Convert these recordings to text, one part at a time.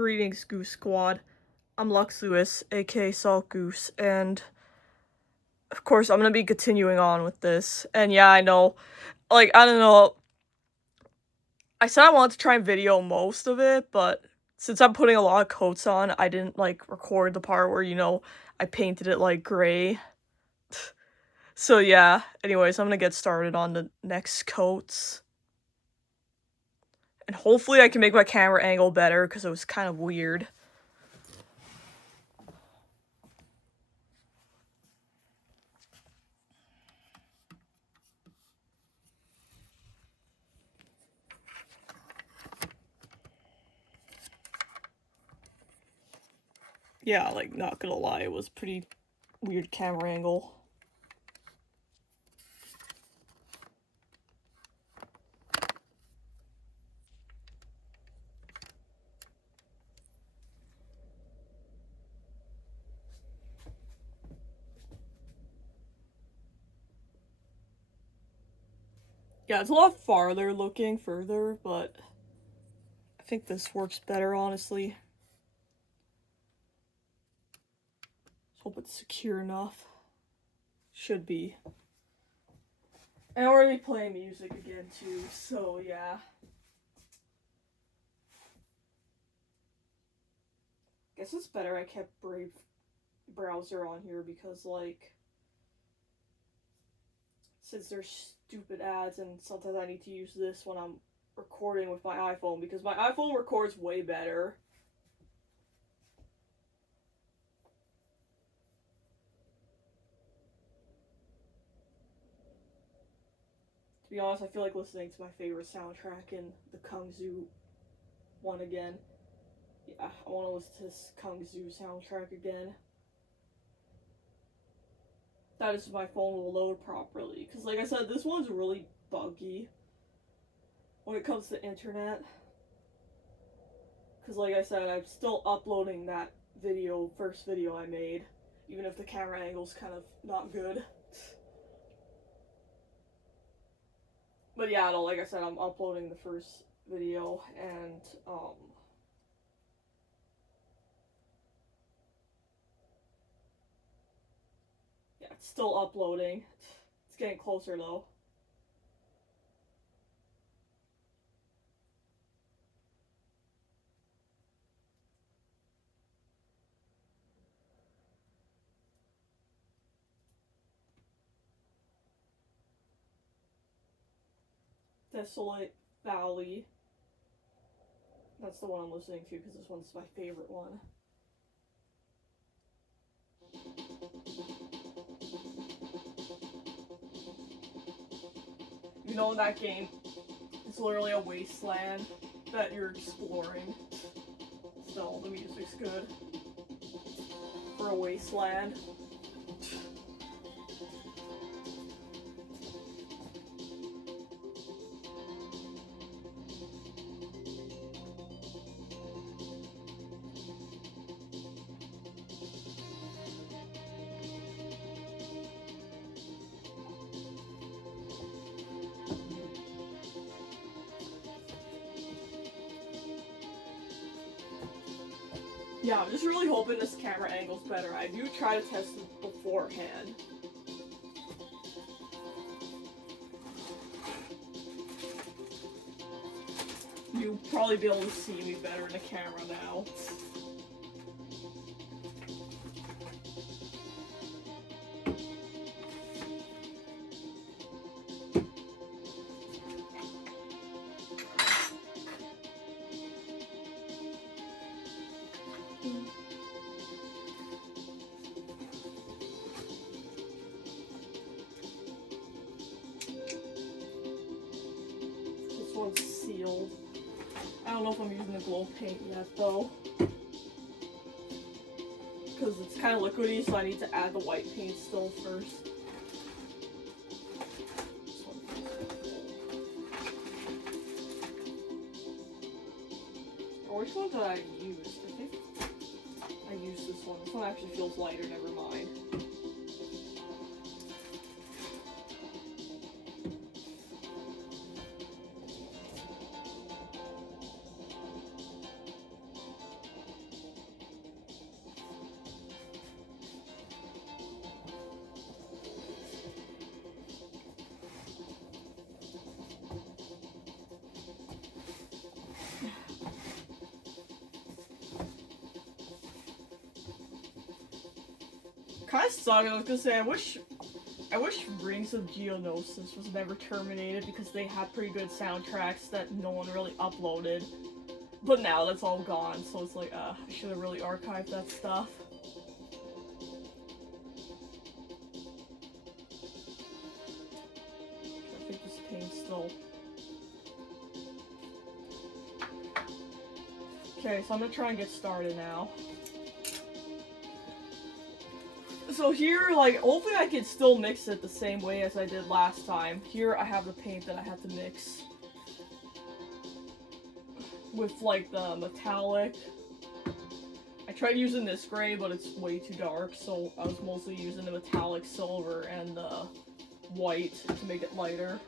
Greetings, Goose Squad. I'm Lux Lewis, aka Salt Goose, and of course, I'm gonna be continuing on with this. And yeah, I know, like, I don't know. I said I wanted to try and video most of it, but since I'm putting a lot of coats on, I didn't, like, record the part where, I painted it, like, gray. So yeah, anyways, I'm gonna get started on the next coats. And hopefully I can make my camera angle better, because it was kind of weird. Yeah, like, not gonna lie, it was pretty weird camera angle. Yeah, it's a lot farther looking, further, but I think this works better, honestly. Hope it's secure enough. Should be. And I'm already playing music again, too, so yeah. Guess it's better I kept Brave browser on here because, like, since there's stupid ads and sometimes I need to use this when I'm recording with my iPhone because my iPhone records way better. To be honest, I feel like listening to my favorite soundtrack in the Kung Zoo one again. Yeah, I want to listen to this Kung Zoo soundtrack again. That is my phone will load properly. Because like I said, this one's really buggy when it comes to internet. Because like I said, I'm still uploading that video, first video I made. Even if the camera angle's kind of not good. But yeah, no, like I said, I'm uploading the first video and, yeah, it's still uploading. It's getting closer though. Desolate Valley. That's the one I'm listening to because this one's my favorite one. You know, in that game, it's literally a wasteland that you're exploring. Still, the music's good for a wasteland. Yeah, I'm just really hoping this camera angle's better. I do try to test it beforehand. You'll probably be able to see me better in the camera now. This one's sealed. I don't know if I'm using the glow paint yet though. Because it's kind of liquidy, so I need to add the white paint still first. Or which one did I use? I think I used this one. This one actually feels lighter, never mind. Kind of suck. I was gonna say, I wish Rings of Geonosis was never terminated because they had pretty good soundtracks that no one really uploaded. But now that's all gone, so it's like, I should have really archived that stuff. I think this paint's still... Okay, so I'm gonna try and get started now. So here, like, hopefully I can still mix it the same way as I did last time. Here I have the paint that I had to mix with, like, the metallic. I tried using this gray, but it's way too dark, so I was mostly using the metallic silver and the white to make it lighter.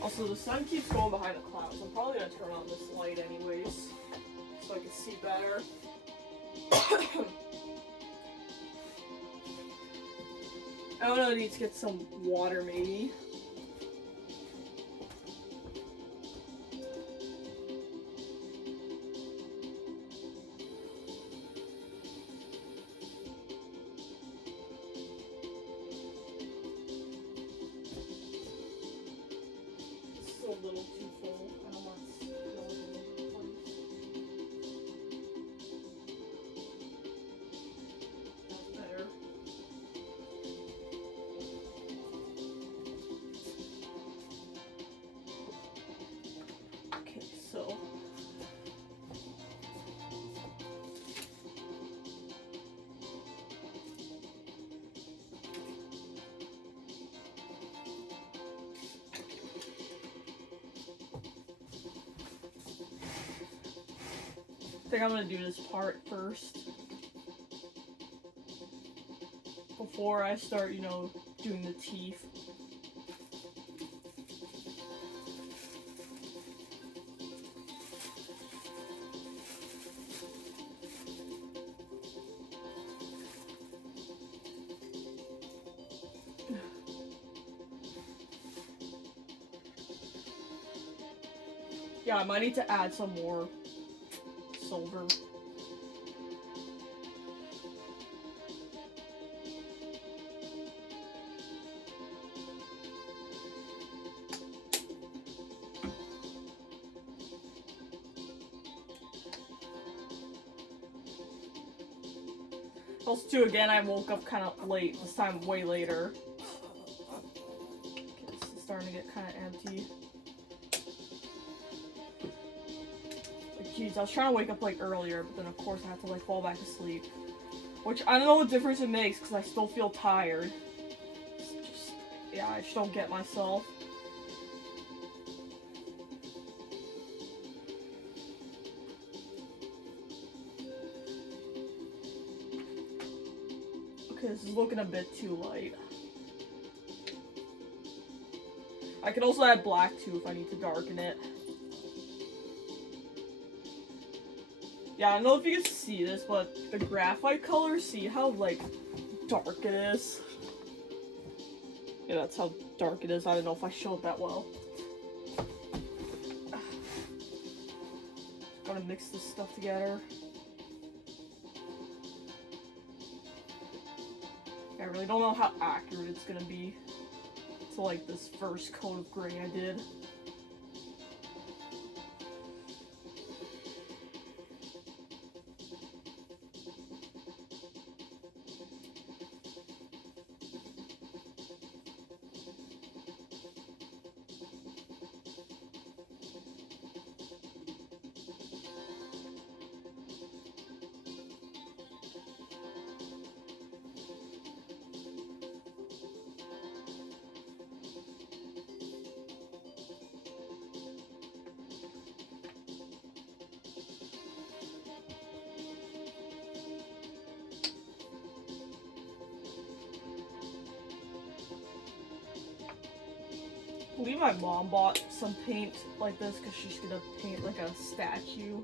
Also, the sun keeps going behind the clouds. I'm probably gonna turn on this light anyways, so I can see better. I don't know, I need to get some water maybe. Still a little too full. I don't want to spill it in the place. That's better. Okay, so I think I'm gonna do this part first before I start, you know, doing the teeth. Yeah, I might need to add some more silver. Also, too, again, I woke up kind of late. This time, way later. Okay, this is starting to get kind of empty. Like, geez, I was trying to wake up like earlier, but then of course I had to like fall back asleep. Which I don't know what difference it makes because I still feel tired. It's just, yeah, I just don't get myself. Okay, this is looking a bit too light. I can also add black too if I need to darken it. Yeah, I don't know if you can see this, but the graphite color, see how, like, dark it is? Yeah, that's how dark it is. I don't know if I showed that well. Gotta mix this stuff together. I really don't know how accurate it's gonna be to, like, this first coat of gray I did. I believe my mom bought some paint like this because she's gonna paint like a statue.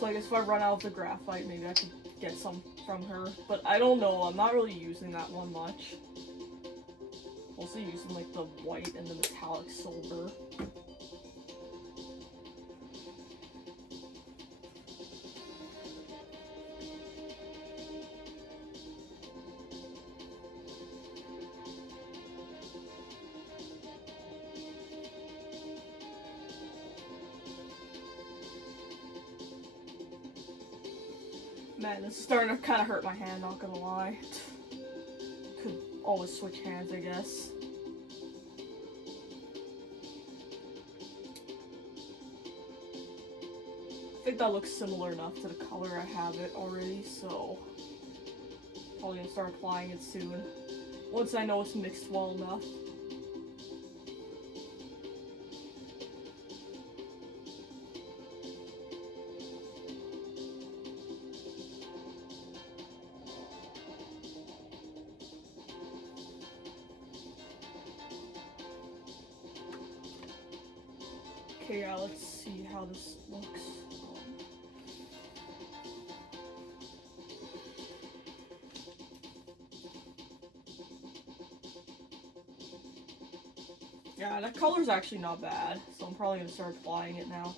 So I guess if I run out of the graphite, maybe I could get some from her. But I don't know, I'm not really using that one much. Mostly using like the white and the metallic silver. Man, this is starting to kind of hurt my hand, not gonna lie. Could always switch hands, I guess. I think that looks similar enough to the color I have it already, so probably gonna start applying it soon. Once I know it's mixed well enough. Okay, yeah, let's see how this looks. Yeah, that color's actually not bad, so I'm probably gonna start applying it now.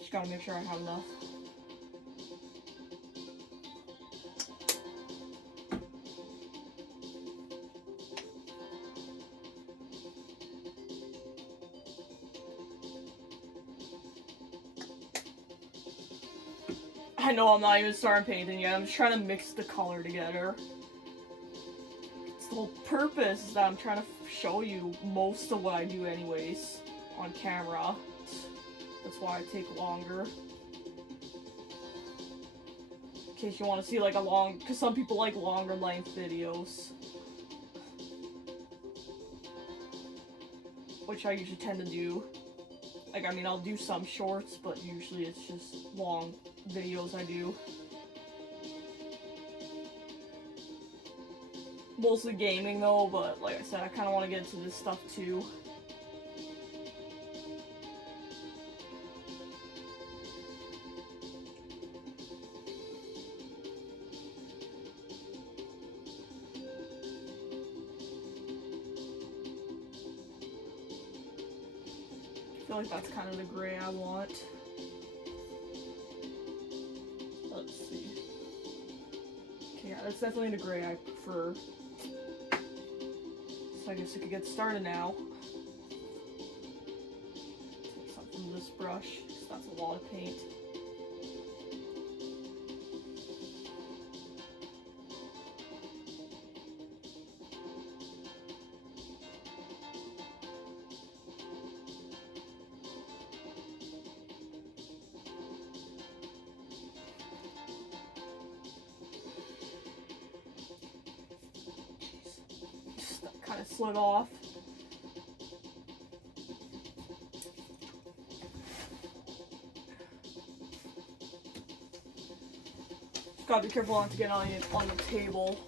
Just gotta make sure I have enough. I know I'm not even starting painting yet, I'm just trying to mix the color together. It's the whole purpose is that I'm trying to show you most of what I do anyways on camera. That's why I take longer. In case you want to see like a long, because some people like longer length videos. Which I usually tend to do. Like, I mean, I'll do some shorts, but usually it's just long videos I do. Mostly gaming though, but like I said, I kind of want to get into this stuff too. I feel like that's kind of the gray I want. Let's see. Okay, yeah, that's definitely the gray I prefer. So I guess I could get started now. Take some from this brush, because that's a lot of paint. Kind of slid off. Gotta be careful not to get on the table.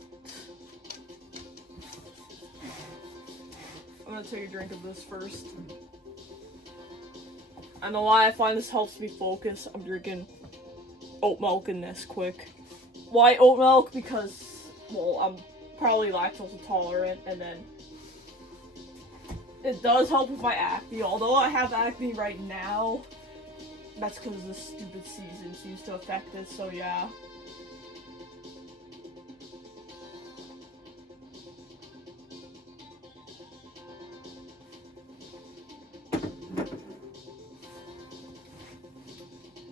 I'm gonna take a drink of this first. I know why I find this helps me focus. I'm drinking oat milk and Nesquik. Why oat milk? Because, well, I'm probably lactose intolerant, and then it does help with my acne. Although I have acne right now, that's because this stupid season seems to affect it, so yeah.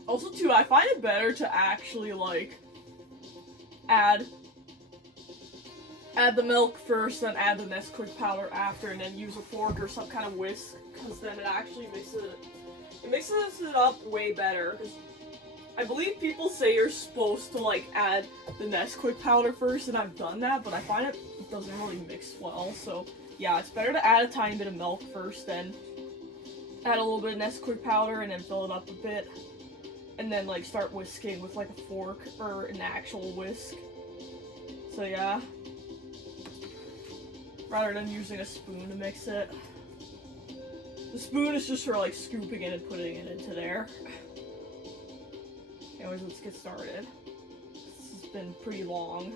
Also, too, I find it better to actually, like, add the milk first, then add the Nesquik powder after, and then use a fork or some kind of whisk, because then it actually mixes it up way better. Because I believe people say you're supposed to, like, add the Nesquik powder first, and I've done that, but I find it doesn't really mix well. So yeah, it's better to add a tiny bit of milk first, then add a little bit of Nesquik powder, and then fill it up a bit, and then like start whisking with like a fork or an actual whisk. So yeah, rather than using a spoon to mix it. The spoon is just for like scooping it and putting it into there. Anyways, let's get started. This has been pretty long.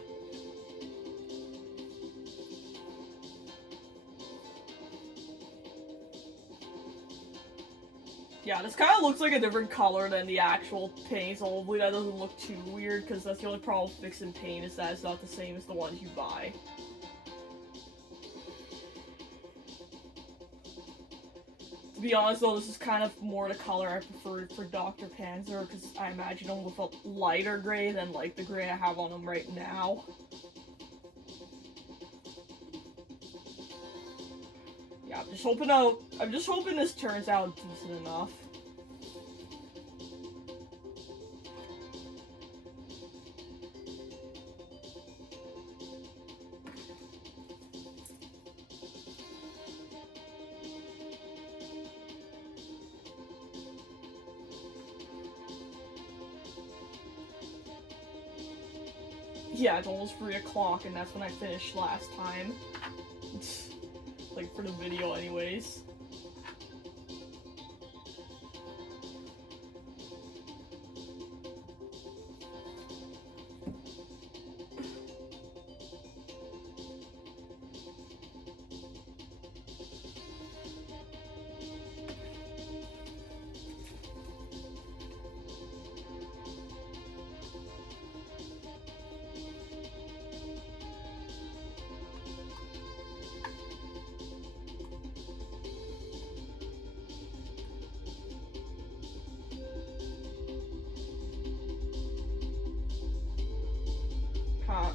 Yeah, this kind of looks like a different color than the actual paint, so hopefully that doesn't look too weird, because that's the only problem with fixing paint, is that it's not the same as the ones you buy. To be honest though, this is kind of more the color I preferred for Dr. Panzer, because I imagine him with a lighter gray than like the gray I have on him right now. Yeah, I'm just hoping this turns out decent enough. Yeah, it's almost 3 o'clock, and that's when I finished last time. Like, for the video anyways.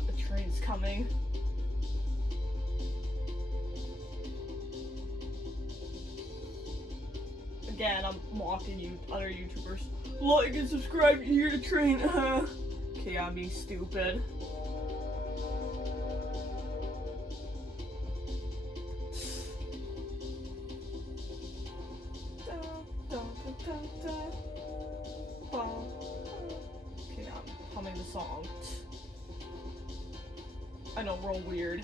The train's coming. Again, I'm mocking you, other YouTubers. Like and subscribe, you hear the train. Okay, I'm being stupid. Okay, I'm humming the song. I know, we're all weird.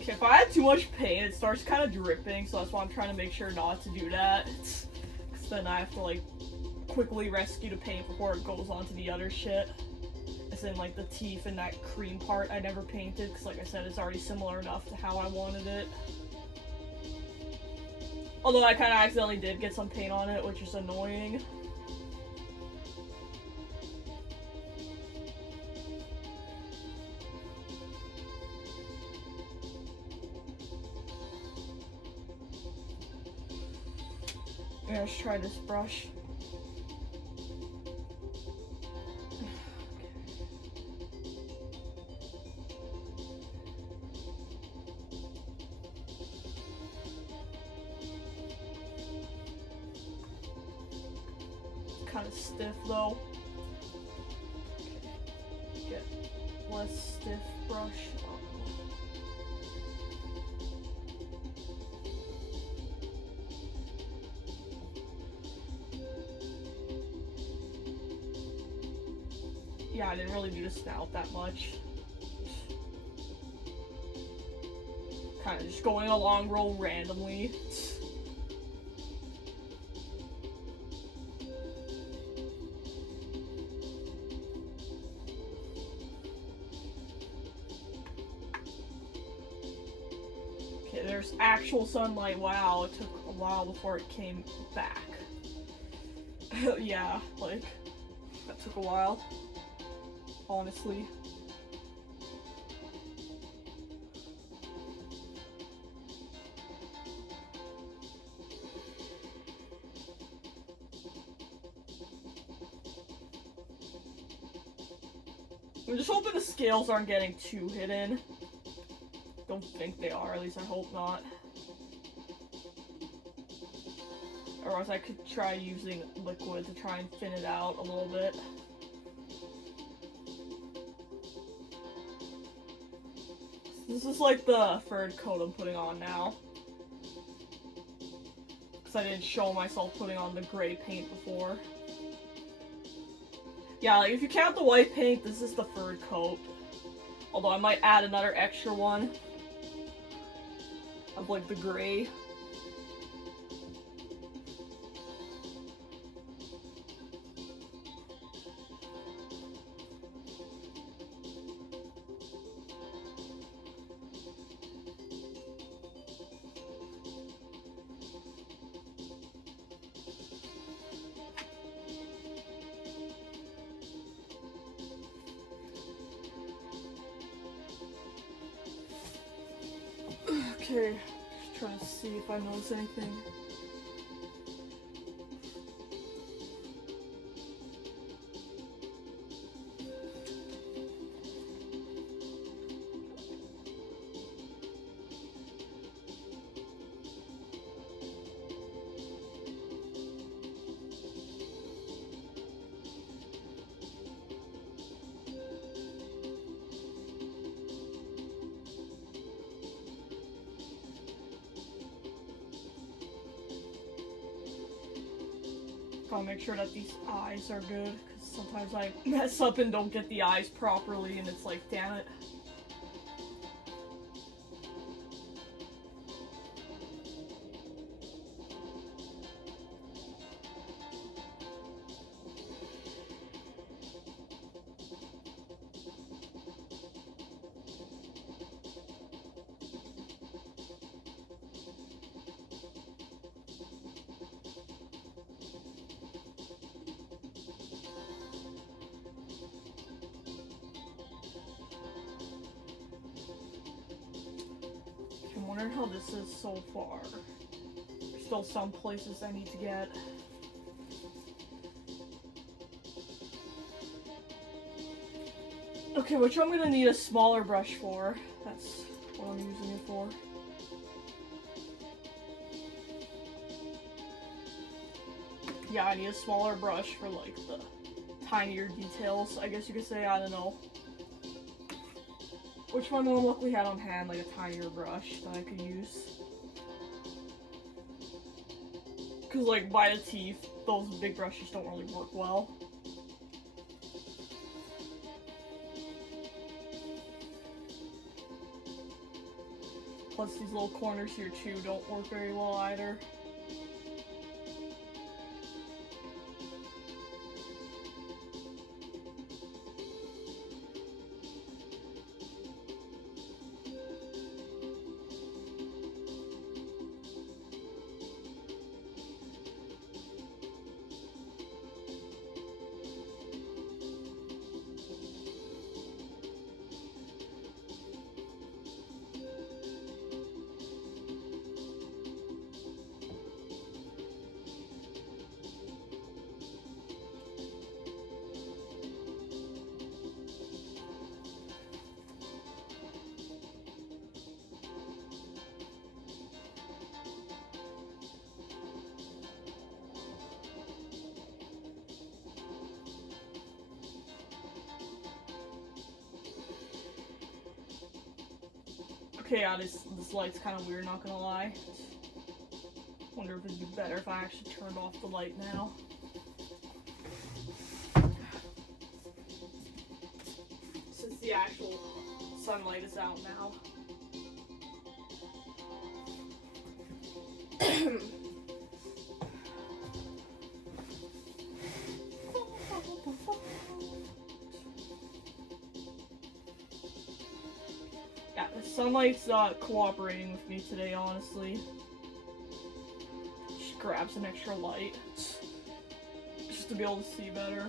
Okay, if I had too much paint, it starts kind of dripping, so that's why I'm trying to make sure not to do that. Because then I have to, like, quickly rescue the paint before it goes on to the other shit. As in, like, the teeth and that cream part I never painted, because like I said, it's already similar enough to how I wanted it. Although I kind of accidentally did get some paint on it, which is annoying. Yeah, let's try this brush. Kind of stiff though. Okay. Get less stiff brush. Yeah, I didn't really do the snout that much. Kind of just going along real randomly. Okay, there's actual sunlight. Wow, it took a while before it came back. Yeah, like, that took a while. Honestly. I'm just hoping the scales aren't getting too hidden. Don't think they are, at least I hope not. Or else I could try using liquid to try and thin it out a little bit. This is like the third coat I'm putting on now. Because I didn't show myself putting on the gray paint before. Yeah, like if you count the white paint, this is the third coat. Although I might add another extra one of like the gray. Okay, just trying to see if I notice anything. Gotta make sure that these eyes are good, because sometimes I mess up and don't get the eyes properly, and it's like, damn it. I'm wondering how this is so far. There's still some places I need to get. Okay, which I'm gonna need a smaller brush for. That's what I'm using it for. Yeah, I need a smaller brush for like the tinier details, I guess you could say, I don't know. Which one more luckily had on hand, like a tinier brush that I could use. Cause like by the teeth, those big brushes don't really work well. Plus these little corners here too don't work very well either. Okay, yeah, this light's kind of weird, not gonna lie. Wonder if it'd be better if I actually turned off the light now. Since the actual sunlight is out now. Yeah, the sunlight's not cooperating with me today, honestly. Just grab some extra light. Just to be able to see better.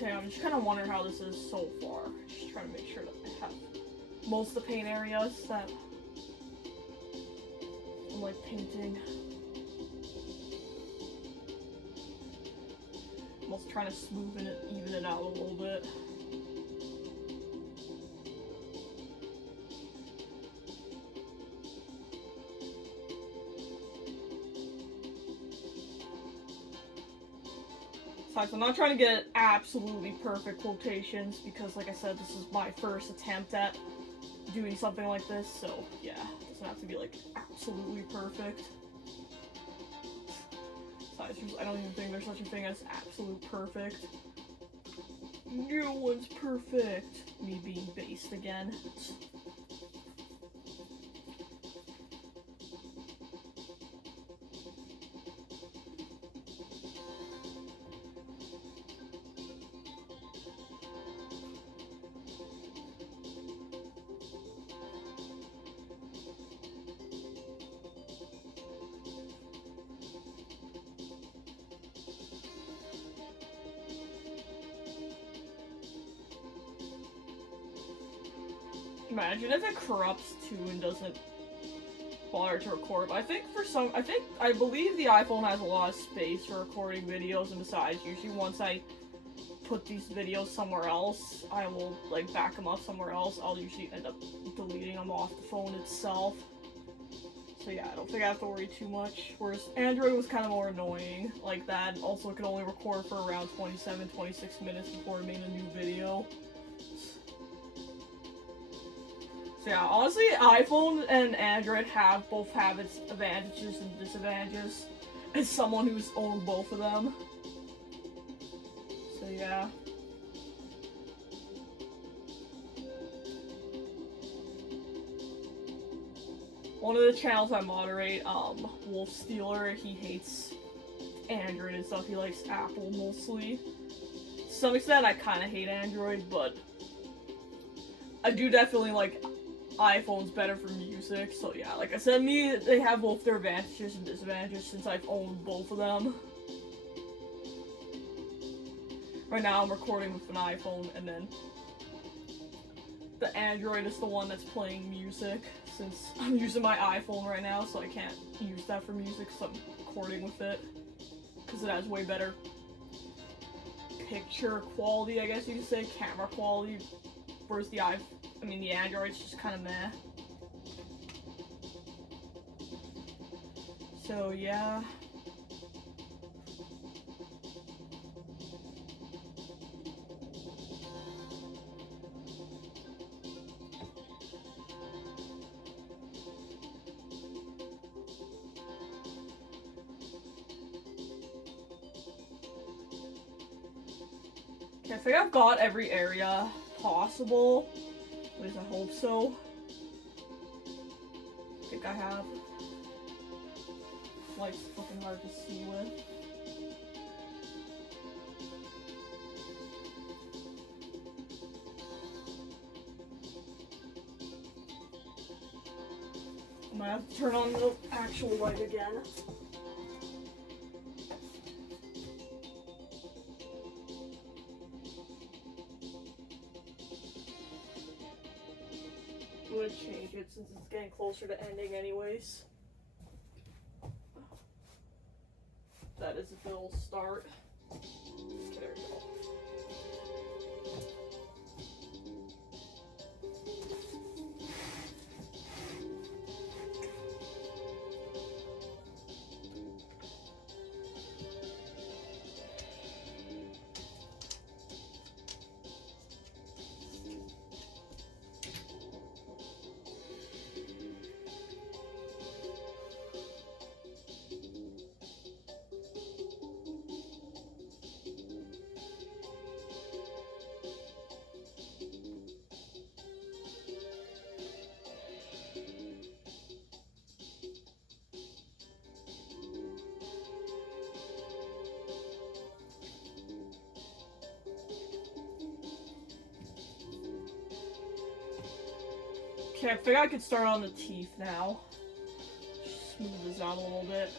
Okay, I'm just kind of wondering how this is so far. Just trying to make sure that I have most of the paint areas that I'm like painting. I'm also trying to smoothen it, even it out a little bit. I'm not trying to get absolutely perfect quotations because, like I said, this is my first attempt at doing something like this, so yeah, it doesn't have to be like absolutely perfect. So optimizers. I don't even think there's such a thing as absolute perfect. No one's perfect. Me being based again. Imagine if it corrupts too and doesn't bother to record. But I believe the iPhone has a lot of space for recording videos, and besides, usually once I put these videos somewhere else, I will like back them up somewhere else. I'll usually end up deleting them off the phone itself. So yeah, I don't think I have to worry too much. Whereas Android was kind of more annoying like that. Also, it could only record for around 27-26 minutes before it made a new video. So yeah, honestly, iPhone and Android both have its advantages and disadvantages. As someone who's owned both of them. So yeah. One of the channels I moderate, Wolf Stealer, he hates Android and stuff. He likes Apple mostly. To some extent, I kind of hate Android, but I do definitely like iPhone's better for music. So yeah, like I said, they have both their advantages and disadvantages since I've owned both of them. Right now I'm recording with an iPhone, and then the Android is the one that's playing music, since I'm using my iPhone right now, so I can't use that for music because I'm recording with it. Because it has way better picture quality, I guess you could say, camera quality, whereas the Android's just kind of meh. So yeah. Okay, I think I've got every area possible. At least I hope so. I think I have. Light's fucking hard to see with. I might have to turn on the actual light again. I'm gonna change it since it's getting closer to ending anyways. That is if it'll start. There we go. Okay, I think I could start on the teeth now. Just smooth this out a little bit.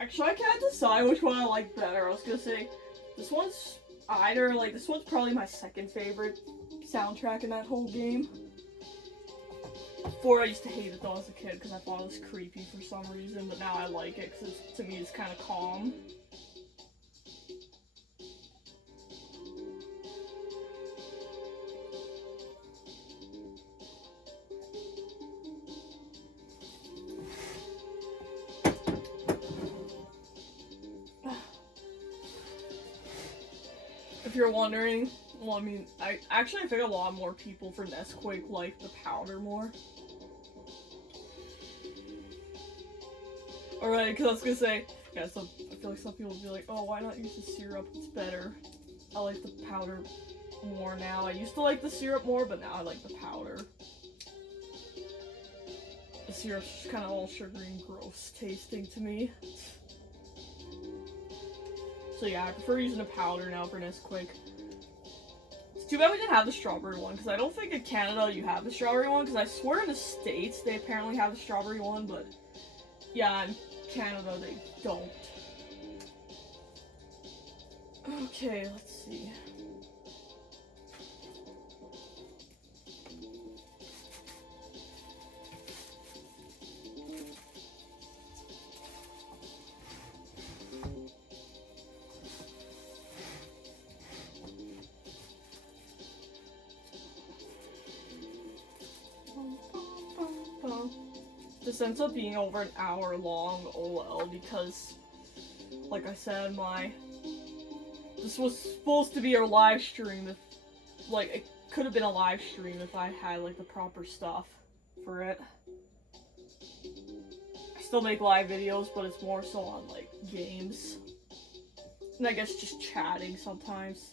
Actually, I can't decide which one I like better. I was gonna say, this one's either. Like, this one's probably my second favorite soundtrack in that whole game. Before, I used to hate it though as a kid because I thought it was creepy for some reason, but now I like it because to me it's kind of calm. If you're wondering, well, I mean, I think a lot more people for Nesquik like the powder more. Alright, because I was gonna say, yeah, so I feel like some people would be like, oh, why not use the syrup? It's better. I like the powder more now. I used to like the syrup more, but now I like the powder. The syrup's just kind of all sugary and gross tasting to me. So yeah, I prefer using a powder now for Nesquik. It's too bad we didn't have the strawberry one, because I don't think in Canada you have the strawberry one, because I swear in the States they apparently have the strawberry one, but yeah, in Canada they don't. Okay, let's see. This ends up being over an hour long, OL, because, like I said, this was supposed to be a live stream if, like, it could have been a live stream if I had, like, the proper stuff for it. I still make live videos, but it's more so on, like, games. And I guess just chatting sometimes.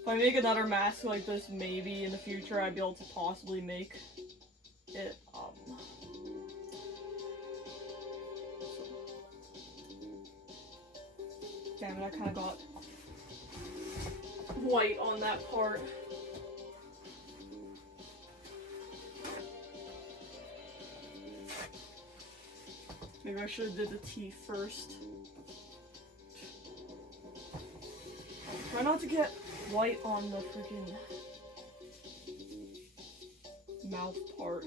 If I make another mask like this, maybe in the future I'd be able to possibly make it, Damn it, I kinda got white on that part. Maybe I should have did the teeth first. Try not to get white on the freaking mouth part.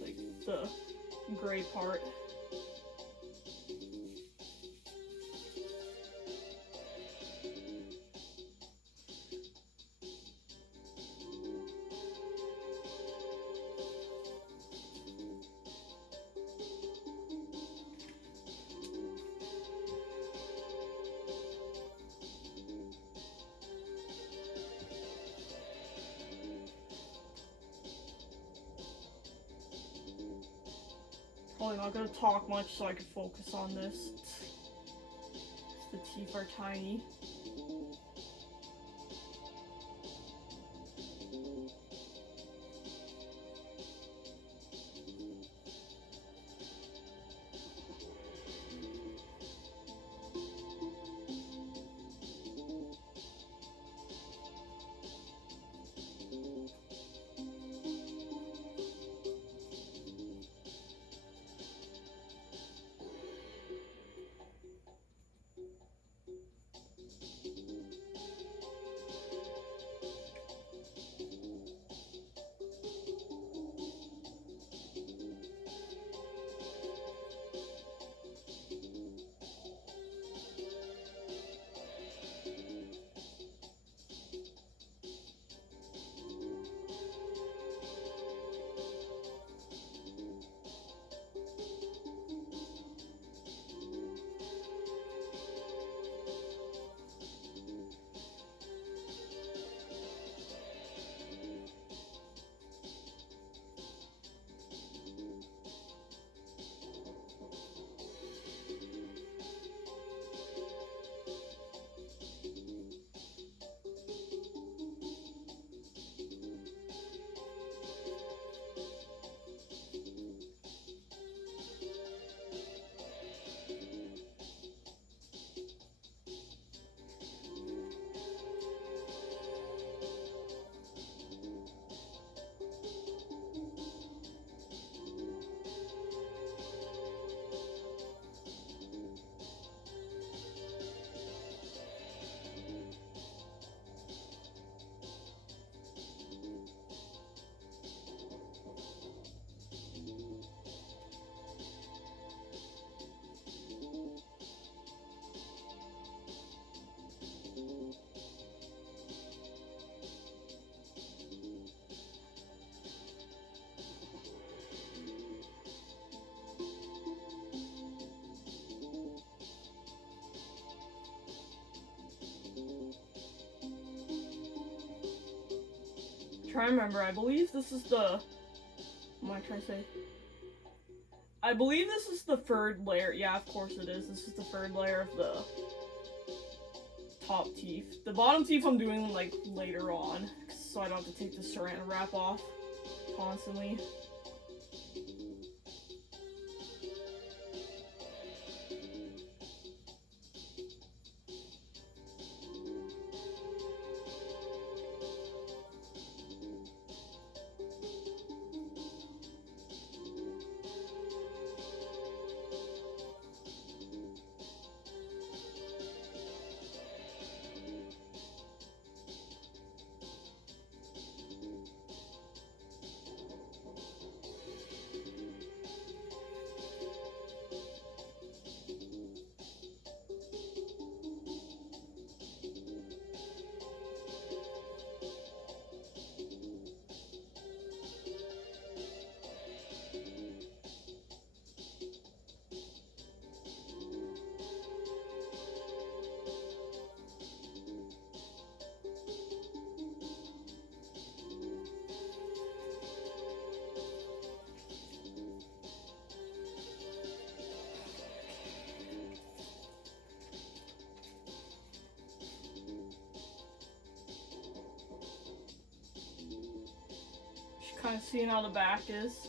Like the gray part. Probably not gonna talk much so I can focus on this. The teeth are tiny. trying to remember. I believe this is the... What am I trying to say? I believe this is the third layer. Yeah, of course it is. This is the third layer of the top teeth. The bottom teeth I'm doing like later on, so I don't have to take the saran wrap off constantly. Kind of seeing how the back is.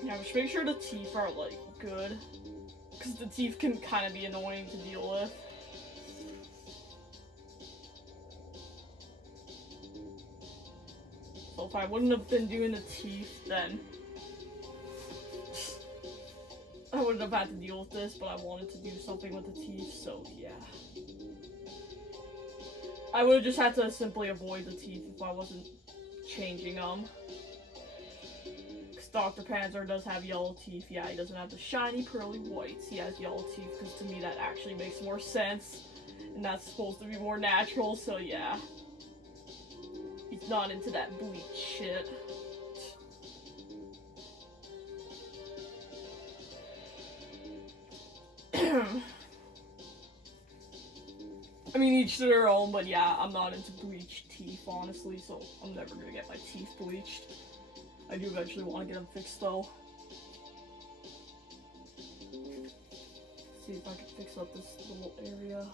Yeah, just make sure the teeth are, like, good. Because the teeth can kind of be annoying to deal with. So if I wouldn't have been doing the teeth, then I wouldn't have had to deal with this, but I wanted to do something with the teeth, so yeah. I would have just had to simply avoid the teeth if I wasn't changing them. Dr. Panzer does have yellow teeth. Yeah, he doesn't have the shiny pearly whites. He has yellow teeth because to me that actually makes more sense. And that's supposed to be more natural, so yeah. He's not into that bleach shit. I mean, each to their own, but yeah, I'm not into bleached teeth, honestly, so I'm never gonna get my teeth bleached. I do eventually want to get them fixed, though. See if I can fix up this little area.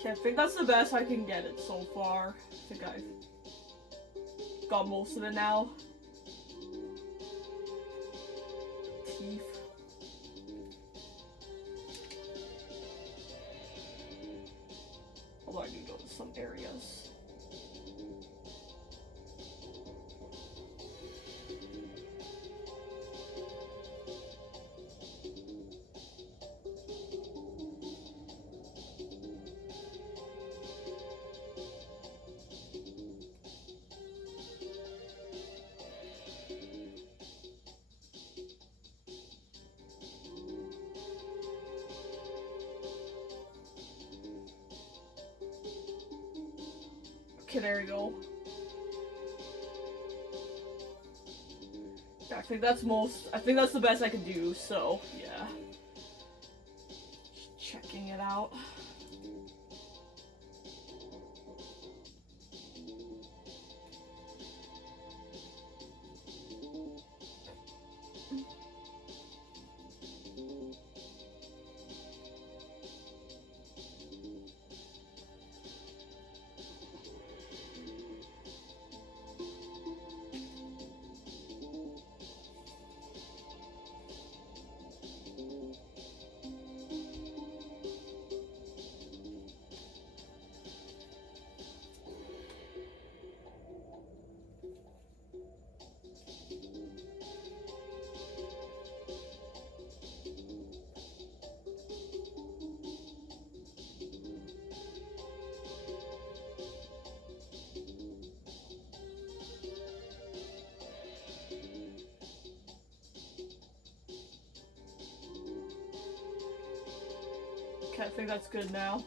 Okay, I think that's the best I can get it so far. I think I've got most of it now. Teeth. Although I do go to some areas. Okay, there we go. I think that's the best I could do, so yeah. Just checking it out. Okay, I think that's good now.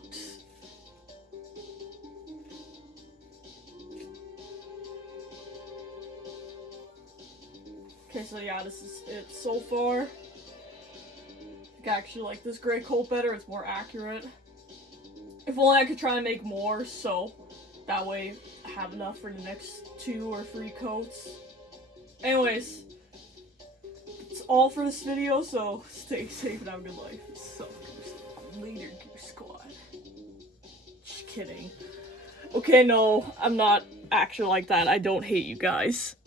Okay, so yeah, this is it so far. I think I actually like this gray coat better, it's more accurate. If only I could try to make more, so that way I have enough for the next 2 or 3 coats. Anyways, that's all for this video, so stay safe and have a good life. So, later, Goose Squad. Just kidding. Okay, no, I'm not actually like that. I don't hate you guys.